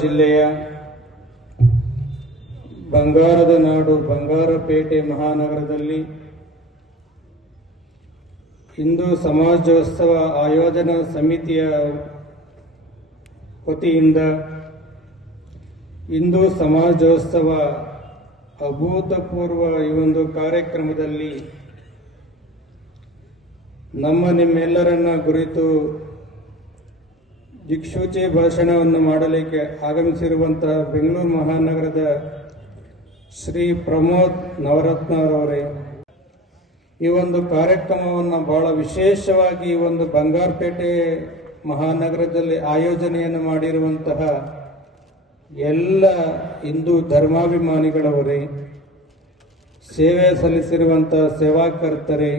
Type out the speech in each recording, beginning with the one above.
ಜಿಲ್ಲೆಯ ಬಂಗಾರದ ನಾಡು ಬಂಗಾರಪೇಟೆ ಮಹಾನಗರದಲ್ಲಿ ಹಿಂದೂ ಸಮಾಜೋತ್ಸವ ಆಯೋಜನಾ ಸಮಿತಿಯ ವತಿಯಿಂದ ಹಿಂದೂ ಸಮಾಜೋತ್ಸವ ಅಭೂತಪೂರ್ವ ಈ ಒಂದು ಕಾರ್ಯಕ್ರಮದಲ್ಲಿ ನಿಮ್ಮೆಲ್ಲರನ್ನ ಕುರಿತು ದಿಕ್ಸೂಚಿ ಭಾಷಣವನ್ನು ಮಾಡಲಿಕ್ಕೆ ಆಗಮಿಸಿರುವಂತಹ ಬೆಂಗಳೂರು ಮಹಾನಗರದ ಶ್ರೀ ಪ್ರಮೋದ್ ನವರತ್ನರವರೇ, ಈ ಒಂದು ಕಾರ್ಯಕ್ರಮವನ್ನು ಬಹಳ ವಿಶೇಷವಾಗಿ ಈ ಒಂದು ಬಂಗಾರಪೇಟೆ ಮಹಾನಗರದಲ್ಲಿ ಆಯೋಜನೆಯನ್ನು ಮಾಡಿರುವಂತಹ ಎಲ್ಲ ಹಿಂದೂ ಧರ್ಮಾಭಿಮಾನಿಗಳವರೇ, ಸೇವೆ ಸಲ್ಲಿಸಿರುವಂತಹ ಸೇವಾಕರ್ತರೇ,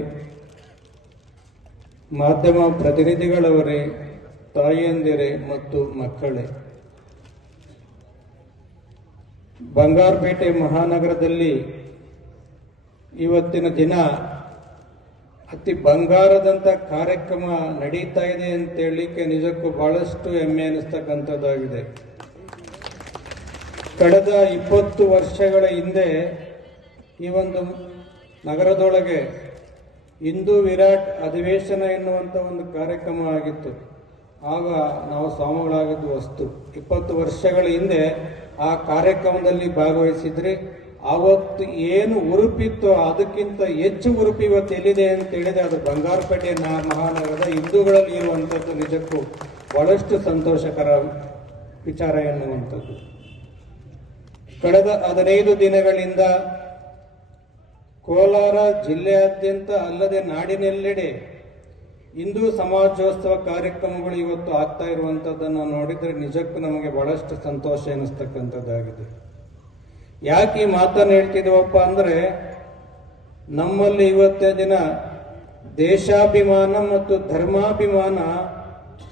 ಮಾಧ್ಯಮ ಪ್ರತಿನಿಧಿಗಳವರೇ, ತಾಯಿಯಂದಿರೇ ಮತ್ತು ಮಕ್ಕಳೇ, ಬಂಗಾರಪೇಟೆ ಮಹಾನಗರದಲ್ಲಿ ಇವತ್ತಿನ ದಿನ ಅತಿ ಬಂಗಾರದಂಥ ಕಾರ್ಯಕ್ರಮ ನಡೀತಾ ಇದೆ ಅಂತ ಹೇಳಲಿಕ್ಕೆ ನಿಜಕ್ಕೂ ಬಹಳಷ್ಟು ಹೆಮ್ಮೆ ಅನಿಸ್ತಕ್ಕಂಥದ್ದಾಗಿದೆ. ಕಳೆದ 20 ವರ್ಷಗಳ ಹಿಂದೆ ಈ ಒಂದು ನಗರದೊಳಗೆ ಹಿಂದೂ ವಿರಾಟ್ ಅಧಿವೇಶನ ಎನ್ನುವಂಥ ಒಂದು ಕಾರ್ಯಕ್ರಮ ಆಗಿತ್ತು. ಆಗ ನಾವು ಸ್ವಾಮಿಗಳಾಗಿದ್ದು ವಸ್ತು. 20 ವರ್ಷಗಳ ಹಿಂದೆ ಆ ಕಾರ್ಯಕ್ರಮದಲ್ಲಿ ಭಾಗವಹಿಸಿದ್ರೆ ಆವತ್ತು ಏನು ಉರುಪಿತ್ತು ಅದಕ್ಕಿಂತ ಹೆಚ್ಚು ಉರುಪು ಇವತ್ತು ಎಲ್ಲಿದೆ ಅಂತ ಹೇಳಿದ್ರೆ ಅದು ಬಂಗಾರಪೇಟೆ ಮಹಾನಗರದ ಹಿಂದೂಗಳಲ್ಲಿ ಇರುವಂಥದ್ದು ನಿಜಕ್ಕೂ ಬಹಳಷ್ಟು ಸಂತೋಷಕರ ವಿಚಾರ ಎನ್ನುವಂಥದ್ದು. ಕಳೆದ 15 ದಿನಗಳಿಂದ ಕೋಲಾರ ಜಿಲ್ಲೆಯಾದ್ಯಂತ ಅಲ್ಲದೆ ನಾಡಿನೆಲ್ಲೆಡೆ ಹಿಂದೂ ಸಮಾಜೋತ್ಸವ ಕಾರ್ಯಕ್ರಮಗಳು ಇವತ್ತು ಆಗ್ತಾ ಇರುವಂಥದ್ದನ್ನು ನೋಡಿದರೆ ನಿಜಕ್ಕೂ ನಮಗೆ ಬಹಳಷ್ಟು ಸಂತೋಷ ಎನಿಸ್ತಕ್ಕಂಥದ್ದಾಗಿದೆ. ಯಾಕೆ ಈ ಮಾತನ್ನು ಹೇಳ್ತಿದ್ದೀವಪ್ಪ ಅಂದರೆ, ನಮ್ಮಲ್ಲಿ ಇವತ್ತಿನ ದಿನ ದೇಶಾಭಿಮಾನ ಮತ್ತು ಧರ್ಮಾಭಿಮಾನ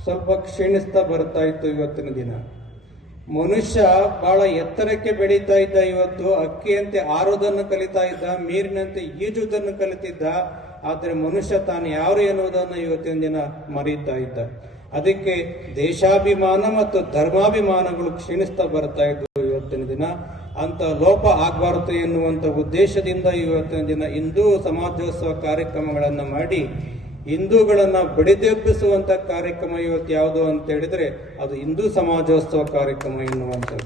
ಸ್ವಲ್ಪ ಕ್ಷೀಣಿಸ್ತಾ ಬರ್ತಾ ಇತ್ತು. ಇವತ್ತಿನ ದಿನ ಮನುಷ್ಯ ಬಹಳ ಎತ್ತರಕ್ಕೆ ಬೆಳೀತಾ ಇದ್ದ. ಇವತ್ತು ಅಕ್ಕಿಯಂತೆ ಆರೋದನ್ನು ಕಲಿತಾ ಇದ್ದ, ನೀರಿನಂತೆ ಈಜುವುದನ್ನು ಕಲಿತಿದ್ದ. ಆದರೆ ಮನುಷ್ಯ ತಾನು ಯಾರು ಎನ್ನುವುದನ್ನು ಇವತ್ತಿನ ದಿನ ಮರೀತಾ ಇದ್ದ. ಅದಕ್ಕೆ ದೇಶಾಭಿಮಾನ ಮತ್ತು ಧರ್ಮಾಭಿಮಾನಗಳು ಕ್ಷೀಣಿಸ್ತಾ ಬರ್ತಾ ಇದ್ವು ಇವತ್ತಿನ ದಿನ. ಅಂತ ಲೋಪ ಆಗಬಾರದು ಎನ್ನುವಂಥ ಉದ್ದೇಶದಿಂದ ಇವತ್ತಿನ ದಿನ ಹಿಂದೂ ಸಮಾಜೋತ್ಸವ ಕಾರ್ಯಕ್ರಮಗಳನ್ನು ಮಾಡಿ ಹಿಂದೂಗಳನ್ನ ಬಡಿದೆಬ್ಬಿಸುವಂತ ಕಾರ್ಯಕ್ರಮ ಇವತ್ತು ಯಾವುದು ಅಂತ ಹೇಳಿದ್ರೆ ಅದು ಹಿಂದೂ ಸಮಾಜೋತ್ಸವ ಕಾರ್ಯಕ್ರಮ ಎನ್ನುವಂಥದ್ದು.